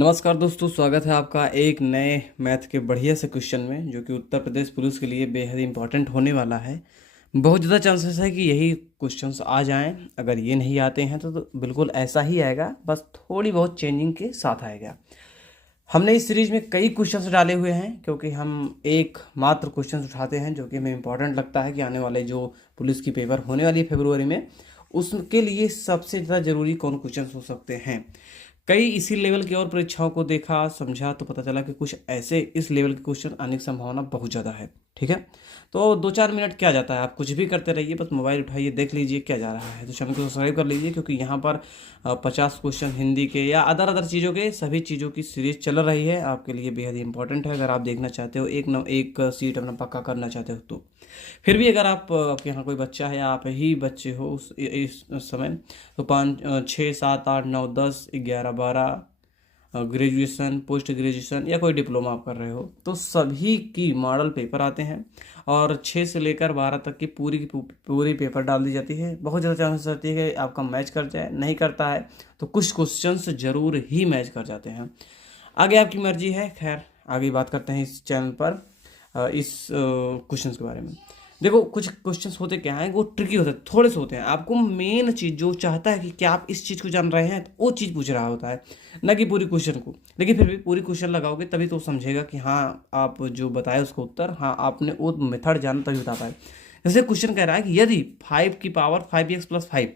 नमस्कार दोस्तों, स्वागत है आपका एक नए मैथ के बढ़िया से क्वेश्चन में, जो कि उत्तर प्रदेश पुलिस के लिए बेहद इंपॉर्टेंट होने वाला है। बहुत ज़्यादा चांसेस है कि यही क्वेश्चंस आ जाएं। अगर ये नहीं आते हैं तो बिल्कुल ऐसा ही आएगा, बस थोड़ी बहुत चेंजिंग के साथ आएगा। हमने इस सीरीज में कई क्वेश्चंस डाले हुए हैं, क्योंकि हम एक मात्र क्वेश्चंस उठाते हैं जो कि हमें इंपॉर्टेंट लगता है कि आने वाले जो पुलिस की पेपर होने वाली है फरवरी में, उसके लिए सबसे ज़्यादा ज़रूरी कौन क्वेश्चंस हो सकते हैं। कई इसी लेवल की और परीक्षाओं को देखा समझा तो पता चला कि कुछ ऐसे इस लेवल के क्वेश्चन आने की संभावना बहुत ज़्यादा है। ठीक है, तो 2-4 मिनट क्या जाता है, आप कुछ भी करते रहिए, बस मोबाइल उठाइए, देख लीजिए क्या जा रहा है। तो चैनल को सब्सक्राइब कर लीजिए, क्योंकि यहाँ पर 50 क्वेश्चन हिंदी के या अदर चीज़ों के सभी चीज़ों की सीरीज चल रही है। आपके लिए बेहद ही इंपॉर्टेंट है। अगर आप देखना चाहते हो, एक सीट अपना पक्का करना चाहते हो तो। फिर भी अगर आपके यहाँ कोई बच्चा है या आप ही बच्चे हो इस समय, तो 5, 6, 7, 8, 9, 10, 11, 12 ग्रेजुएशन, पोस्ट ग्रेजुएशन या कोई डिप्लोमा आप कर रहे हो, तो सभी की मॉडल पेपर आते हैं और 6 से लेकर 12 तक की पूरी पेपर डाल दी जाती है। बहुत ज़्यादा चांसेस रहती है कि आपका मैच कर जाए, नहीं करता है तो कुछ क्वेश्चंस जरूर ही मैच कर जाते हैं। आगे आपकी मर्जी है। खैर, आगे बात करते हैं इस चैनल पर इस क्वेश्चंस के बारे में। देखो, कुछ क्वेश्चंस होते क्या हैं, वो ट्रिकी होते हैं, थोड़े से होते हैं। आपको मेन चीज़ जो चाहता है कि क्या आप इस चीज़ को जान रहे हैं, तो वो चीज़ पूछ रहा होता है, ना कि पूरी क्वेश्चन को। लेकिन फिर भी पूरी क्वेश्चन लगाओगे तभी तो समझेगा कि हाँ, आप जो बताए उसका उत्तर, हाँ आपने वो मेथड जाना तभी बता पाए। जैसे क्वेश्चन कह रहा है कि यदि 5 की पावर 5x + 5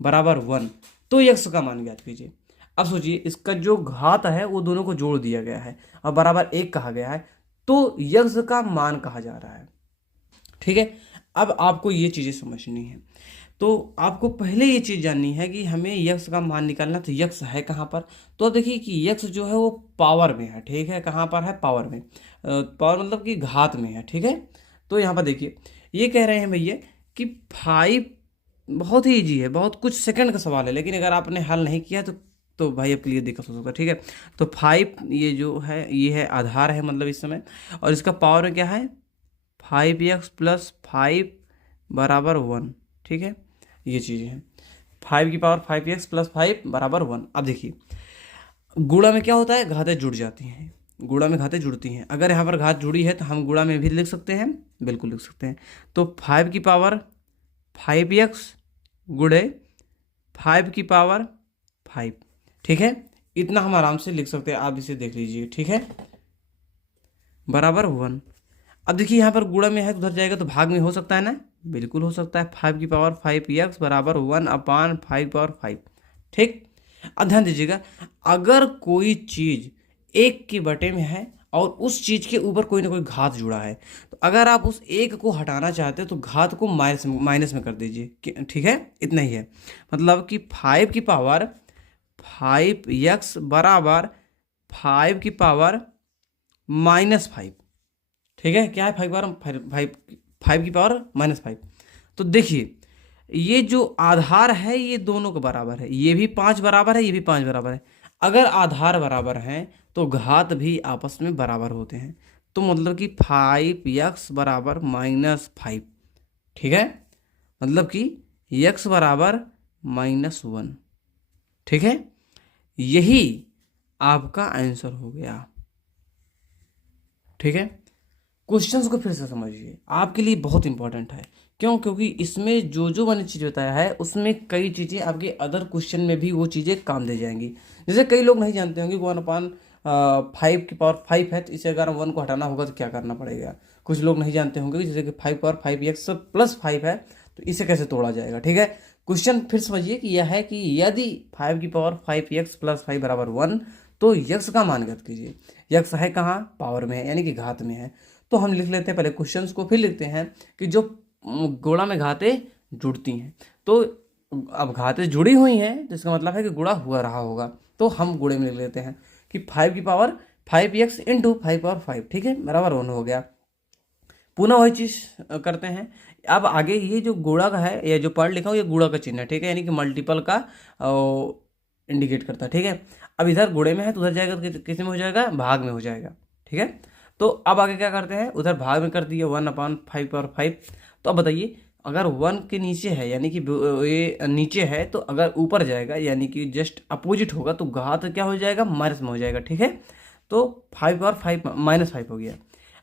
= 1, तो यक्स का मान ज्ञात कीजिए। अब सोचिए, इसका जो घात है वो दोनों को जोड़ दिया गया है और बराबर 1 कहा गया है, तो यक्स का मान कहा जा रहा है। ठीक है, अब आपको ये चीज़ें समझनी है। तो आपको पहले ये चीज़ जाननी है कि हमें यक्स का मान निकालना, तो यक्स है कहाँ पर। तो अब देखिए कि यक्स जो है वो पावर में है। ठीक है, कहाँ पर है, पावर में। पावर मतलब कि घात में है। ठीक है, तो यहाँ पर देखिए, ये कह रहे हैं भैया कि 5, बहुत ही ईजी है, बहुत कुछ सेकंड का सवाल है, लेकिन अगर आपने हल नहीं किया तो भाई आपके लिए दिक्कत हो सकता है। ठीक है, तो 5 ये जो है ये है आधार है, मतलब इस समय, और इसका पावर में क्या है, 5x + 5 = 1। ठीक है, ये चीज़ें हैं। 5 की पावर 5x + 5 = 1। अब देखिए, गुणा में क्या होता है, घातें जुड़ जाती हैं। गुणा में घातें जुड़ती हैं। अगर यहाँ पर घात जुड़ी है तो हम गुणा में भी लिख सकते हैं, बिल्कुल लिख सकते हैं। तो 5 की पावर 5x गुणे 5 की पावर 5। ठीक है, इतना हम आराम से लिख सकते हैं। आप इसे देख लीजिए। ठीक है, बराबर 1। अब देखिए, यहाँ पर गुणा में है तो उधर जाएगा तो भाग में हो सकता है ना, बिल्कुल हो सकता है। 5 की पावर 5x = 1/5 की पावर 5। ठीक, अब ध्यान दीजिएगा, अगर कोई चीज़ 1 के बटे में है और उस चीज़ के ऊपर कोई ना कोई घात जुड़ा है, तो अगर आप उस 1 को हटाना चाहते हो तो घात को माइनस में कर दीजिए। ठीक है, इतना ही है। मतलब कि 5 की पावर 5x बराबर 5 की पावर -5। ठीक है, क्या है, 5 की पावर -5। तो देखिए, ये जो आधार है ये दोनों के बराबर है, ये भी 5 बराबर है, ये भी 5 बराबर है। अगर आधार बराबर हैं तो घात भी आपस में बराबर होते हैं। तो मतलब कि 5x बराबर -5। ठीक है, मतलब कि x बराबर -1। ठीक है, यही आपका आंसर हो गया। ठीक है, क्वेश्चंस को फिर से समझिए, आपके लिए बहुत इंपॉर्टेंट है। क्यों? क्योंकि इसमें जो जो मैंने चीज़ बताया है उसमें कई चीज़ें आपके अदर क्वेश्चन में भी वो चीज़ें काम दे जाएंगी। जैसे कई लोग नहीं जानते होंगे 1/5 है, तो इसे अगर 1 को हटाना होगा तो क्या करना पड़ेगा। कुछ लोग नहीं जानते होंगे कि जैसे कि 5 की पावर 5x + 5 है, तो इसे कैसे तोड़ा जाएगा। ठीक है, क्वेश्चन फिर समझिए कि यह है कि यदि 5 की पावर 5x + 5 = 1, तो यक्स का मान ज्ञात कीजिए। यक्स है कहाँ, पावर में है, यानी कि घात में है। तो हम लिख लेते हैं पहले क्वेश्चंस को, फिर लिखते हैं कि जो गुणा में घातें जुड़ती हैं। तो अब घातें जुड़ी हुई हैं तो इसका मतलब है कि गुणा हुआ रहा होगा, तो हम गुणे में लिख लेते हैं कि 5 की पावर 5x × 5 की पावर 5। ठीक है, बराबर 1 हो गया। पुनः वही चीज़ करते हैं। अब आगे ये जो गुणा का है, ये जो पढ़ लिखा हूँ, ये गुणा का चिन्ह है। ठीक है, यानी कि मल्टीपल का इंडिकेट करता है। ठीक है, अब इधर गुणे में है तो उधर जाएगा तो किस में हो जाएगा, भाग में हो जाएगा। ठीक है, तो अब आगे क्या करते हैं, उधर भाग में कर दिए 1/5 की पावर 5। तो अब बताइए, अगर 1 के नीचे है यानी कि ये नीचे है, तो अगर ऊपर जाएगा यानी कि जस्ट अपोजिट होगा तो घात क्या हो जाएगा, माइनस में हो जाएगा। ठीक है, तो 5 और 5 -5 हो गया।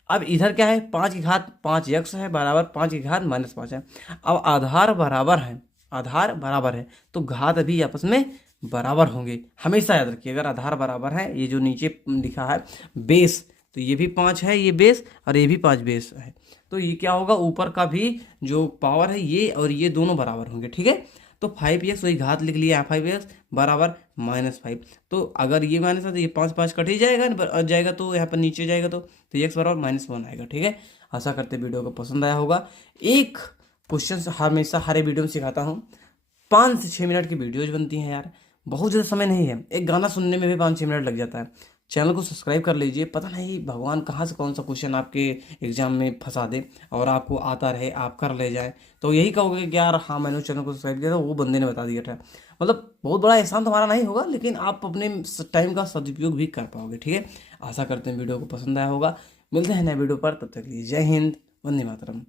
अब इधर क्या है, 5 की घात 5x है बराबर 5 की घात -5 है। अब आधार बराबर है, आधार बराबर है तो घात भी आपस में बराबर होंगे। हमेशा याद रखिए, अगर आधार बराबर है, ये जो नीचे लिखा है बेस, तो ये भी 5 है ये बेस और ये भी 5 बेस है, तो ये क्या होगा, ऊपर का भी जो पावर है ये और ये दोनों बराबर होंगे। ठीक है, तो 5x वही घात लिख लिया, 5x बराबर -5। तो अगर ये माइनस है तो ये 5 5 कट ही जाएगा जाएगा, तो यहाँ पर नीचे जाएगा तो x बराबर -1 आएगा। ठीक है, आशा करते वीडियो को पसंद आया होगा। एक क्वेश्चन हमेशा हर वीडियो में सिखाता हूँ, 5 से 6 मिनट की वीडियोज बनती हैं यार, बहुत ज़्यादा समय नहीं है, एक गाना सुनने में भी 5-6 मिनट लग जाता है। चैनल को सब्सक्राइब कर लीजिए, पता नहीं भगवान कहाँ से कौन सा क्वेश्चन आपके एग्जाम में फंसा दे और आपको आता रहे, आप कर ले जाए, तो यही कहोगे कि यार हाँ मैंने चैनल को सब्सक्राइब किया था, वो बंदे ने बता दिया था। मतलब बहुत बड़ा एहसान तुम्हारा नहीं होगा, लेकिन आप अपने टाइम का सदुपयोग भी कर पाओगे। ठीक है, आशा करते हैं वीडियो को पसंद आया होगा। मिलते हैं नए वीडियो पर, तब तक के लिए जय हिंद, वंदे मातरम।